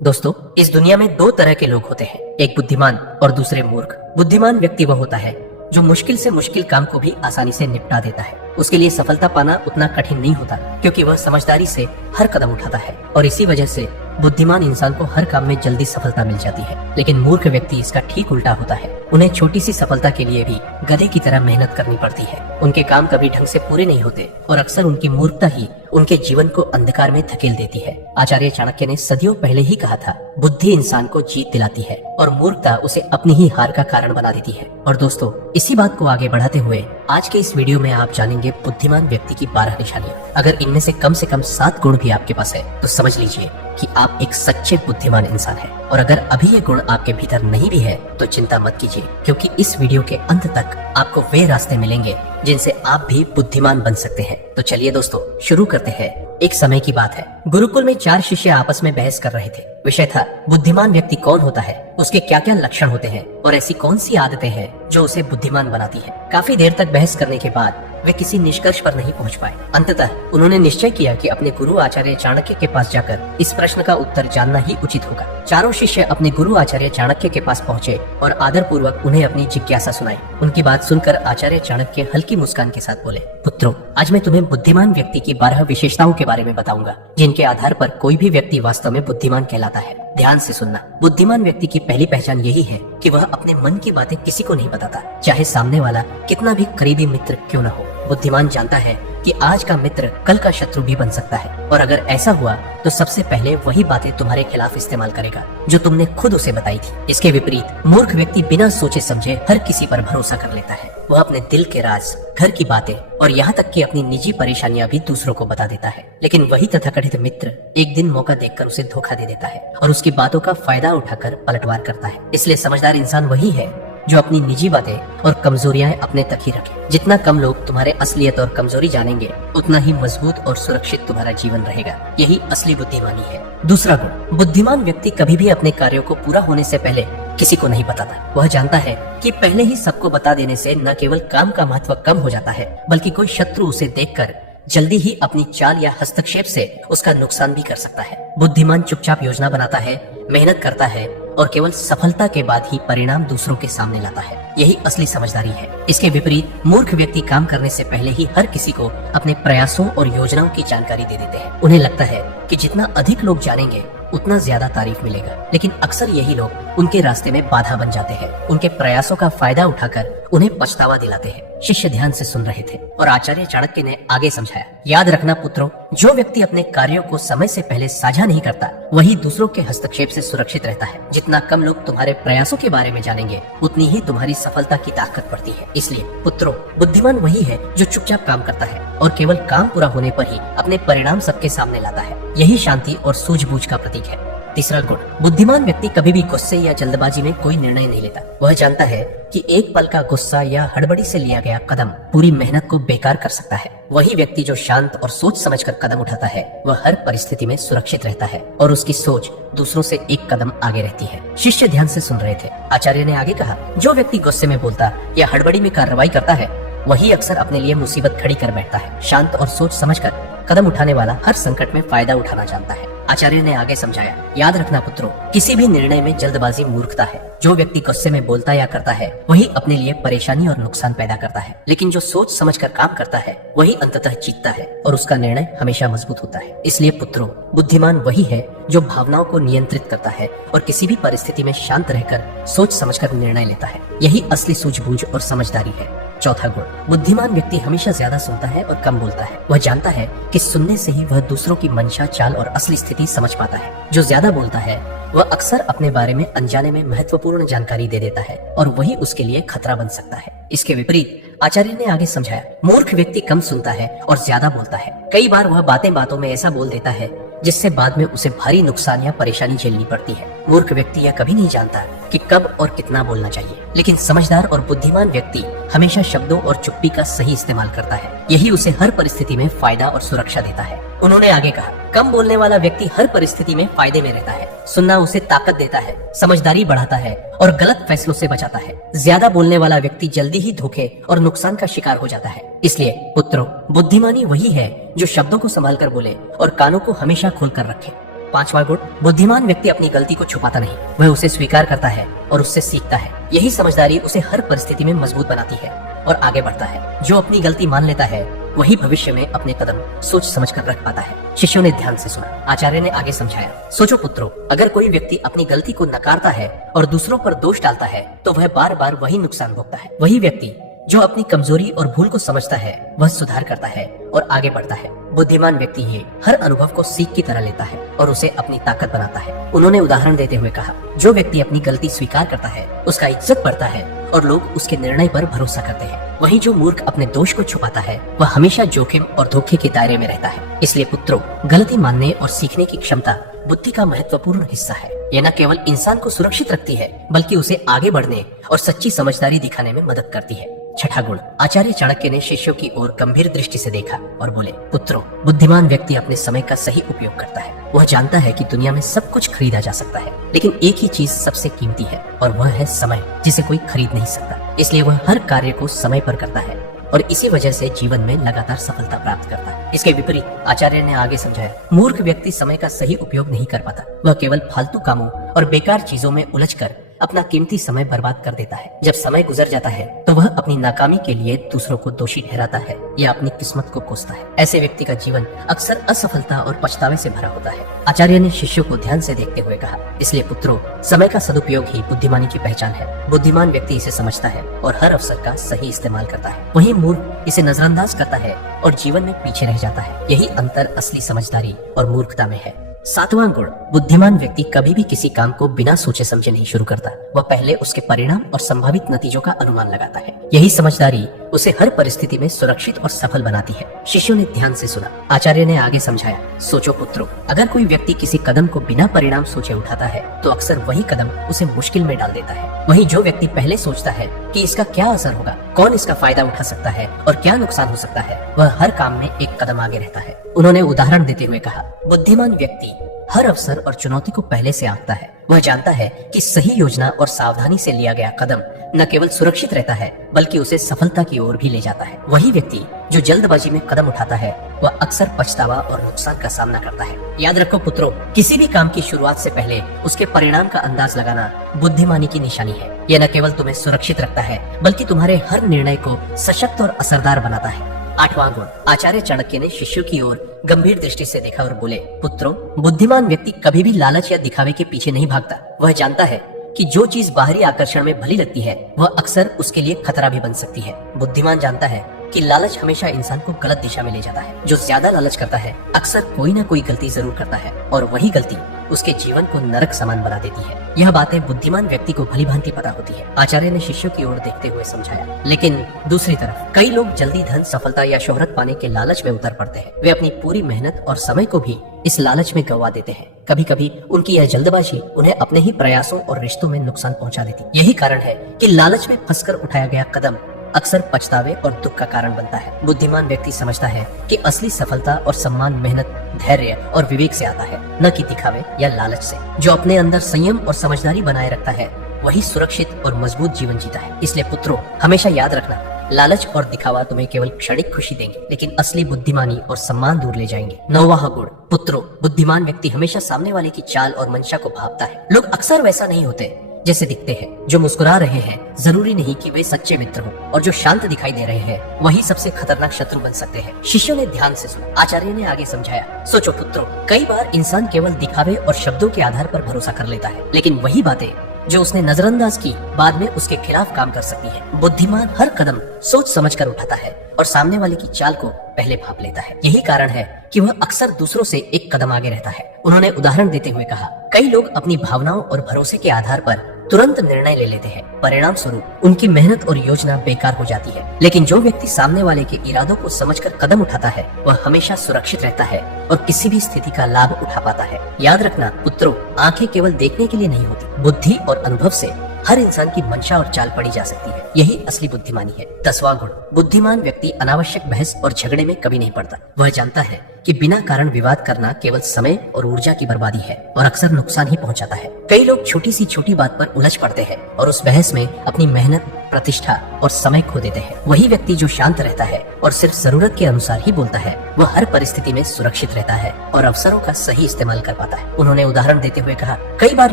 दोस्तों, इस दुनिया में दो तरह के लोग होते हैं, एक बुद्धिमान और दूसरे मूर्ख। बुद्धिमान व्यक्ति वह होता है जो मुश्किल से मुश्किल काम को भी आसानी से निपटा देता है। उसके लिए सफलता पाना उतना कठिन नहीं होता, क्योंकि वह समझदारी से हर कदम उठाता है और इसी वजह से बुद्धिमान इंसान को हर काम में जल्दी सफलता मिल जाती है। लेकिन मूर्ख व्यक्ति इसका ठीक उल्टा होता है। उन्हें छोटी सी सफलता के लिए भी गधे की तरह मेहनत करनी पड़ती है। उनके काम कभी ढंग से पूरे नहीं होते और अक्सर उनकी मूर्खता ही उनके जीवन को अंधकार में धकेल देती है। आचार्य चाणक्य ने सदियों पहले ही कहा था, बुद्धि इंसान को जीत दिलाती है और मूर्खता उसे अपनी ही हार का कारण बना देती है। और दोस्तों, इसी बात को आगे बढ़ाते हुए आज के इस वीडियो में आप जानेंगे बुद्धिमान व्यक्ति की 12 निशानियां। अगर इनमें से कम 7 गुण भी आपके पास है तो समझ लीजिए कि आप एक सच्चे बुद्धिमान इंसान हैं। और अगर अभी ये गुण आपके भीतर नहीं भी है तो चिंता मत कीजिए, क्योंकि इस वीडियो के अंत तक आपको वे रास्ते मिलेंगे जिनसे आप भी बुद्धिमान बन सकते हैं। तो चलिए दोस्तों, शुरू करते हैं। एक समय की बात है, गुरुकुल में 4 शिष्य आपस में बहस कर रहे थे। विषय था, बुद्धिमान व्यक्ति कौन होता है, उसके क्या क्या लक्षण होते हैं और ऐसी कौन सी आदतें हैं जो उसे बुद्धिमान बनाती है। काफी देर तक बहस करने के बाद वे किसी निष्कर्ष पर नहीं पहुंच पाए। अंततः उन्होंने निश्चय किया कि अपने गुरु आचार्य चाणक्य के पास जाकर इस प्रश्न का उत्तर जानना ही उचित होगा। चारों शिष्य अपने गुरु आचार्य चाणक्य के पास पहुंचे और आदर पूर्वक उन्हें अपनी जिज्ञासा सुनाई। उनकी बात सुनकर आचार्य चाणक्य हल्की मुस्कान के साथ बोले, पुत्रों, आज मैं तुम्हें बुद्धिमान व्यक्ति की 12 विशेषताओं के बारे में बताऊंगा, जिनके आधार पर कोई भी व्यक्ति वास्तव में बुद्धिमान कहलाता है। ध्यान से सुनना। बुद्धिमान व्यक्ति की पहली पहचान यही है कि वह अपने मन की बातें किसी को नहीं बताता, चाहे सामने वाला कितना भी करीबी मित्र क्यों न हो। बुद्धिमान जानता है कि आज का मित्र कल का शत्रु भी बन सकता है, और अगर ऐसा हुआ तो सबसे पहले वही बातें तुम्हारे खिलाफ इस्तेमाल करेगा जो तुमने खुद उसे बताई थी। इसके विपरीत मूर्ख व्यक्ति बिना सोचे समझे हर किसी पर भरोसा कर लेता है। वह अपने दिल के राज, घर की बातें और यहाँ तक कि अपनी निजी परेशानियां भी दूसरों को बता देता है। लेकिन वही तथाकथित मित्र एक दिन मौका देखकर उसे धोखा दे देता है और उसकी बातों का फायदा उठाकर पलटवार करता है। इसलिए समझदार इंसान वही है जो अपनी निजी बातें और कमजोरियां अपने तक ही रखे। जितना कम लोग तुम्हारे असलियत और कमजोरी जानेंगे, उतना ही मजबूत और सुरक्षित तुम्हारा जीवन रहेगा। यही असली बुद्धिमानी है। दूसरा गुण, बुद्धिमान व्यक्ति कभी भी अपने कार्यों को पूरा होने से पहले किसी को नहीं बताता। वह जानता है कि पहले ही सबको बता देने से न केवल काम का महत्व कम हो जाता है, बल्कि कोई शत्रु उसे देखकर जल्दी ही अपनी चाल या हस्तक्षेप से उसका नुकसान भी कर सकता है। बुद्धिमान चुपचाप योजना बनाता है, मेहनत करता है और केवल सफलता के बाद ही परिणाम दूसरों के सामने लाता है। यही असली समझदारी है। इसके विपरीत मूर्ख व्यक्ति काम करने से पहले ही हर किसी को अपने प्रयासों और योजनाओं की जानकारी दे देते हैं। उन्हें लगता है कि जितना अधिक लोग जानेंगे उतना ज्यादा तारीफ मिलेगा, लेकिन अक्सर यही लोग उनके रास्ते में बाधा बन जाते हैं। उनके प्रयासों का फायदा उठाकर उन्हें पछतावा दिलाते हैं। शिष्य ध्यान से सुन रहे थे और आचार्य चाणक्य ने आगे समझाया, याद रखना पुत्रों, जो व्यक्ति अपने कार्यों को समय से पहले साझा नहीं करता, वही दूसरों के हस्तक्षेप से सुरक्षित रहता है। जितना कम लोग तुम्हारे प्रयासों के बारे में जानेंगे, उतनी ही तुम्हारी सफलता की ताकत बढ़ती है। इसलिए पुत्रों, बुद्धिमान वही है जो चुपचाप काम करता है और केवल काम पूरा होने पर ही अपने परिणाम सबके सामने लाता है। यही शांति और सूझबूझ का प्रतीक है। तीसरा गुण, बुद्धिमान व्यक्ति कभी भी गुस्से या जल्दबाजी में कोई निर्णय नहीं लेता। वह जानता है कि एक पल का गुस्सा या हड़बड़ी से लिया गया कदम पूरी मेहनत को बेकार कर सकता है। वही व्यक्ति जो शांत और सोच समझकर कदम उठाता है, वह हर परिस्थिति में सुरक्षित रहता है और उसकी सोच दूसरों से एक कदम आगे रहती है। शिष्य ध्यान से सुन रहे थे। आचार्य ने आगे कहा, जो व्यक्ति गुस्से में बोलता या हड़बड़ी में कार्रवाई करता है, वही अक्सर अपने लिए मुसीबत खड़ी कर बैठता है। शांत और सोच समझकर कदम उठाने वाला हर संकट में फायदा उठाना जानता है। आचार्य ने आगे समझाया, याद रखना पुत्रों, किसी भी निर्णय में जल्दबाजी मूर्खता है। जो व्यक्ति गुस्से में बोलता या करता है, वही अपने लिए परेशानी और नुकसान पैदा करता है। लेकिन जो सोच समझकर काम करता है, वही अंततः जीतता है और उसका निर्णय हमेशा मजबूत होता है। इसलिए पुत्रों, बुद्धिमान वही है जो भावनाओं को नियंत्रित करता है और किसी भी परिस्थिति में शांत रहकर सोच समझकर निर्णय लेता है। यही असली सूझबूझ और समझदारी है। चौथा गुण, बुद्धिमान व्यक्ति हमेशा ज्यादा सुनता है और कम बोलता है। वह जानता है कि सुनने से ही वह दूसरों की मंशा, चाल और असली स्थिति समझ पाता है। जो ज्यादा बोलता है वह अक्सर अपने बारे में अनजाने में महत्वपूर्ण जानकारी दे देता है और वही उसके लिए खतरा बन सकता है। इसके विपरीत आचार्य ने आगे समझाया, मूर्ख व्यक्ति कम सुनता है और ज्यादा बोलता है। कई बार वह बातें बातों में ऐसा बोल देता है जिससे बाद में उसे भारी नुकसान या परेशानी झेलनी पड़ती है। मूर्ख व्यक्ति यह कभी नहीं जानता कि कब और कितना बोलना चाहिए, लेकिन समझदार और बुद्धिमान व्यक्ति हमेशा शब्दों और चुप्पी का सही इस्तेमाल करता है। यही उसे हर परिस्थिति में फायदा और सुरक्षा देता है। उन्होंने आगे कहा, कम बोलने वाला व्यक्ति हर परिस्थिति में फायदे में रहता है। सुनना उसे ताकत देता है, समझदारी बढ़ाता है और गलत फैसलों से बचाता है। ज्यादा बोलने वाला व्यक्ति जल्दी ही धोखे और नुकसान का शिकार हो जाता है। इसलिए पुत्रों, बुद्धिमानी वही है जो शब्दों को संभाल कर बोले और कानों को हमेशा खोल कर रखे। 5वां गुण, बुद्धिमान व्यक्ति अपनी गलती को छुपाता नहीं, वह उसे स्वीकार करता है और उससे सीखता है। यही समझदारी उसे हर परिस्थिति में मजबूत बनाती है और आगे बढ़ता है। जो अपनी गलती मान लेता है वही भविष्य में अपने कदम सोच समझ कर रख पाता है। शिष्यों ने ध्यान से सुना। आचार्य ने आगे समझाया, सोचो पुत्रों, अगर कोई व्यक्ति अपनी गलती को नकारता है और दूसरों पर दोष डालता है तो वह बार बार वही नुकसान भोगता है। वही व्यक्ति जो अपनी कमजोरी और भूल को समझता है वह सुधार करता है और आगे बढ़ता है। बुद्धिमान व्यक्ति ही हर अनुभव को सीख की तरह लेता है और उसे अपनी ताकत बनाता है। उन्होंने उदाहरण देते हुए कहा, जो व्यक्ति अपनी गलती स्वीकार करता है उसका इज्जत बढ़ता है और लोग उसके निर्णय पर भरोसा करते हैं। वहीं जो मूर्ख अपने दोष को छुपाता है वह हमेशा जोखिम और धोखे के दायरे में रहता है। इसलिए पुत्रों, गलती मानने और सीखने की क्षमता बुद्धि का महत्वपूर्ण हिस्सा है। यह न केवल इंसान को सुरक्षित रखती है बल्कि उसे आगे बढ़ने और सच्ची समझदारी दिखाने में मदद करती है। छठा गुण, आचार्य चाणक्य ने शिष्यों की ओर गंभीर दृष्टि से देखा और बोले, पुत्रों, बुद्धिमान व्यक्ति अपने समय का सही उपयोग करता है। वह जानता है कि दुनिया में सब कुछ खरीदा जा सकता है, लेकिन एक ही चीज सबसे कीमती है और वह है समय, जिसे कोई खरीद नहीं सकता। इसलिए वह हर कार्य को समय पर करता है और इसी वजह से जीवन में लगातार सफलता प्राप्त करता है। इसके विपरीत आचार्य ने आगे समझाया, मूर्ख व्यक्ति समय का सही उपयोग नहीं कर पाता। वह केवल फालतू कामों और बेकार चीजों में उलझकर अपना कीमती समय बर्बाद कर देता है। जब समय गुजर जाता है तो वह अपनी नाकामी के लिए दूसरों को दोषी ठहराता है या अपनी किस्मत को कोसता है। ऐसे व्यक्ति का जीवन अक्सर असफलता और पछतावे से भरा होता है। आचार्य ने शिष्यों को ध्यान से देखते हुए कहा, इसलिए पुत्रों, समय का सदुपयोग ही बुद्धिमानी की पहचान है। बुद्धिमान व्यक्ति इसे समझता है और हर अवसर का सही इस्तेमाल करता है। वहीं मूर्ख इसे नजरअंदाज करता है और जीवन में पीछे रह जाता है। यही अंतर असली समझदारी और मूर्खता में है। 7वां गुण, बुद्धिमान व्यक्ति कभी भी किसी काम को बिना सोचे समझे नहीं शुरू करता। वह पहले उसके परिणाम और संभावित नतीजों का अनुमान लगाता है। यही समझदारी उसे हर परिस्थिति में सुरक्षित और सफल बनाती है। शिष्यों ने ध्यान से सुना। आचार्य ने आगे समझाया, सोचो पुत्रों, अगर कोई व्यक्ति किसी कदम को बिना परिणाम सोचे उठाता है तो अक्सर वही कदम उसे मुश्किल में डाल देता है। वहीं जो व्यक्ति पहले सोचता है कि इसका क्या असर होगा, कौन इसका फायदा उठा सकता है और क्या नुकसान हो सकता है, वह हर काम में एक कदम आगे रहता है। उन्होंने उदाहरण देते हुए कहा, बुद्धिमान व्यक्ति हर अवसर और चुनौती को पहले से आंकता है। वह जानता है कि सही योजना और सावधानी से लिया गया कदम न केवल सुरक्षित रहता है बल्कि उसे सफलता की ओर भी ले जाता है। वही व्यक्ति जो जल्दबाजी में कदम उठाता है वह अक्सर पछतावा और नुकसान का सामना करता है। याद रखो पुत्रों, किसी भी काम की शुरुआत से पहले उसके परिणाम का अंदाज लगाना बुद्धिमानी की निशानी है। यह न केवल तुम्हें सुरक्षित रखता है बल्कि तुम्हारे हर निर्णय को सशक्त और असरदार बनाता है। 8वां गुण, आचार्य चाणक्य ने शिष्यों की ओर गंभीर दृष्टि से देखा और बोले, पुत्रों, बुद्धिमान व्यक्ति कभी भी लालच या दिखावे के पीछे नहीं भागता। वह जानता है कि जो चीज बाहरी आकर्षण में भली लगती है वह अक्सर उसके लिए खतरा भी बन सकती है। बुद्धिमान जानता है कि लालच हमेशा इंसान को गलत दिशा में ले जाता है। जो ज्यादा लालच करता है अक्सर कोई ना कोई गलती जरूर करता है और वही गलती उसके जीवन को नरक समान बना देती है। यह बातें बुद्धिमान व्यक्ति को भली भांति पता होती है। आचार्य ने शिष्यों की ओर देखते हुए समझाया, लेकिन दूसरी तरफ कई लोग जल्दी धन, सफलता या शोहरत पाने के लालच में उतर पड़ते हैं। वे अपनी पूरी मेहनत और समय को भी इस लालच में गंवा देते हैं। कभी कभी उनकी यह जल्दबाजी उन्हें अपने ही प्रयासों और रिश्तों में नुकसान पहुंचा देती। यही कारण है कि लालच में फंसकर उठाया गया कदम अक्सर पछतावे और दुख का कारण बनता है। बुद्धिमान व्यक्ति समझता है कि असली सफलता और सम्मान मेहनत, धैर्य और विवेक से आता है, न कि दिखावे या लालच से। जो अपने अंदर संयम और समझदारी बनाए रखता है वही सुरक्षित और मजबूत जीवन जीता है। इसलिए पुत्रों, हमेशा याद रखना, लालच और दिखावा तुम्हें केवल क्षणिक खुशी देंगे लेकिन असली बुद्धिमानी और सम्मान दूर ले जाएंगे। 9वां गुण, पुत्रों, बुद्धिमान व्यक्ति हमेशा सामने वाले की चाल और मंशा को भांपता है। लोग अक्सर वैसा नहीं होते जैसे दिखते हैं। जो मुस्कुरा रहे हैं जरूरी नहीं कि वे सच्चे मित्र हों और जो शांत दिखाई दे रहे हैं वही सबसे खतरनाक शत्रु बन सकते हैं। शिष्यों ने ध्यान से सुना। आचार्य ने आगे समझाया, सोचो पुत्रों, कई बार इंसान केवल दिखावे और शब्दों के आधार पर भरोसा कर लेता है, लेकिन वही बातें जो उसने नजरअंदाज की बाद में उसके खिलाफ काम कर सकती है। बुद्धिमान हर कदम सोच समझ कर उठाता है और सामने वाले की चाल को पहले भांप लेता है। यही कारण है कि वह अक्सर दूसरों से एक कदम आगे रहता है। उन्होंने उदाहरण देते हुए कहा, कई लोग अपनी भावनाओं और भरोसे के आधार पर तुरंत निर्णय ले लेते हैं। परिणाम स्वरूप उनकी मेहनत और योजना बेकार हो जाती है। लेकिन जो व्यक्ति सामने वाले के इरादों को समझकर कदम उठाता है वह हमेशा सुरक्षित रहता है और किसी भी स्थिति का लाभ उठा पाता है। याद रखना पुत्रों, आंखें केवल देखने के लिए नहीं होती, बुद्धि और अनुभव से हर इंसान की मंशा और चाल पड़ी जा सकती है। यही असली बुद्धिमानी है। 10वां गुण, बुद्धिमान व्यक्ति अनावश्यक बहस और झगड़े में कभी नहीं पड़ता। वह जानता है कि बिना कारण विवाद करना केवल समय और ऊर्जा की बर्बादी है और अक्सर नुकसान ही पहुंचाता है। कई लोग छोटी सी छोटी बात पर उलझ पड़ते हैं और उस बहस में अपनी मेहनत प्रतिष्ठा और समय खो देते हैं। वही व्यक्ति जो शांत रहता है और सिर्फ जरूरत के अनुसार ही बोलता है, वह हर परिस्थिति में सुरक्षित रहता है और अवसरों का सही इस्तेमाल कर पाता है। उन्होंने उदाहरण देते हुए कहा, कई बार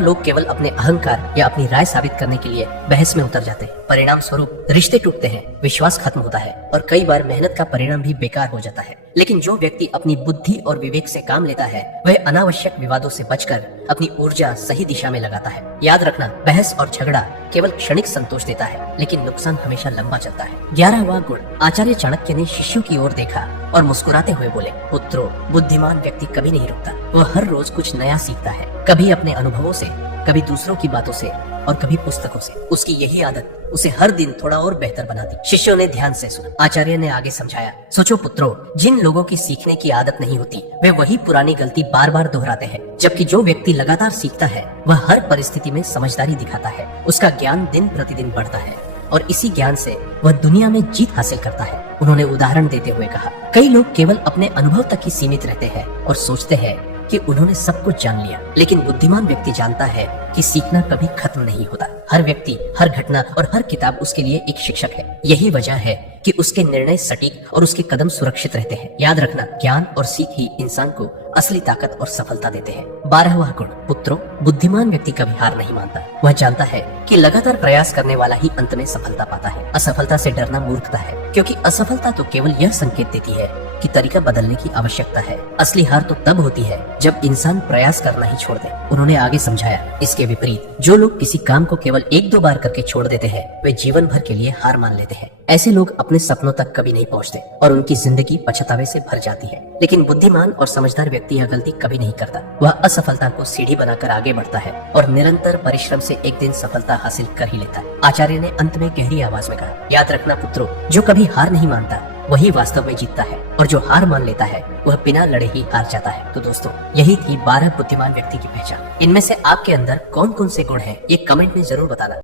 लोग केवल अपने अहंकार या अपनी राय साबित करने के लिए बहस में उतर जाते हैं। परिणाम स्वरूप रिश्ते टूटते हैं, विश्वास खत्म होता है और कई बार मेहनत का परिणाम भी बेकार हो जाता है। लेकिन जो व्यक्ति अपनी बुद्धि और विवेक से काम लेता है, वह अनावश्यक विवादों से बचकर अपनी ऊर्जा सही दिशा में लगाता है। याद रखना, बहस और झगड़ा केवल क्षणिक संतोष देता है, लेकिन नुकसान हमेशा लंबा चलता है। 11वां गुण, आचार्य चाणक्य ने शिष्यों की ओर देखा और मुस्कुराते हुए बोले, पुत्रों, बुद्धिमान व्यक्ति कभी नहीं रुकता। वह हर रोज कुछ नया सीखता है, कभी अपने अनुभवों से, कभी दूसरों की बातों से और कभी पुस्तकों से। उसकी यही आदत उसे हर दिन थोड़ा और बेहतर बनाती। शिष्यों ने ध्यान से सुना। आचार्य ने आगे समझाया, सोचो पुत्रों, जिन लोगों की सीखने की आदत नहीं होती, वे वही पुरानी गलती बार बार दोहराते हैं, जबकि जो व्यक्ति लगातार सीखता है, वह हर परिस्थिति में समझदारी दिखाता है। उसका ज्ञान दिन प्रतिदिन बढ़ता है और इसी ज्ञान से वह दुनिया में जीत हासिल करता है। उन्होंने उदाहरण देते हुए कहा, कई लोग केवल अपने अनुभव तक ही सीमित रहते हैं और सोचते हैं कि उन्होंने सब कुछ जान लिया, लेकिन बुद्धिमान व्यक्ति जानता है कि सीखना कभी खत्म नहीं होता। हर व्यक्ति, हर घटना और हर किताब उसके लिए एक शिक्षक है। यही वजह है कि उसके निर्णय सटीक और उसके कदम सुरक्षित रहते हैं। याद रखना, ज्ञान और सीख ही इंसान को असली ताकत और सफलता देते हैं। 12वां गुण, पुत्रों, बुद्धिमान व्यक्ति कभी हार नहीं मानता। वह जानता है कि लगातार प्रयास करने वाला ही अंत में सफलता पाता है। असफलता से डरना मूर्खता है, क्योंकि असफलता तो केवल यह संकेत देती है कि तरीका बदलने की आवश्यकता है। असली हार तो तब होती है जब इंसान प्रयास करना ही छोड़ दे। उन्होंने आगे समझाया, इसके विपरीत जो लोग किसी काम को केवल 1-2 बार करके छोड़ देते हैं, वे जीवन भर के लिए हार मान लेते हैं। ऐसे लोग अपने सपनों तक कभी नहीं पहुंचते और उनकी जिंदगी पछतावे से भर जाती है। लेकिन बुद्धिमान और समझदार व्यक्ति यह गलती कभी नहीं करता। वह असफलता को सीढ़ी बनाकर आगे बढ़ता है और निरंतर परिश्रम से एक दिन सफलता हासिल कर ही लेता है। आचार्य ने अंत में गहरी आवाज में कहा, याद रखना पुत्रों, जो कभी हार नहीं मानता वही वास्तव में जीतता है और जो हार मान लेता है वह बिना लड़े ही हार जाता है। तो दोस्तों, यही थी 12 बुद्धिमान व्यक्ति की पहचान। इनमें से आपके अंदर कौन कौन से गुण हैं, ये कमेंट में जरूर बताना।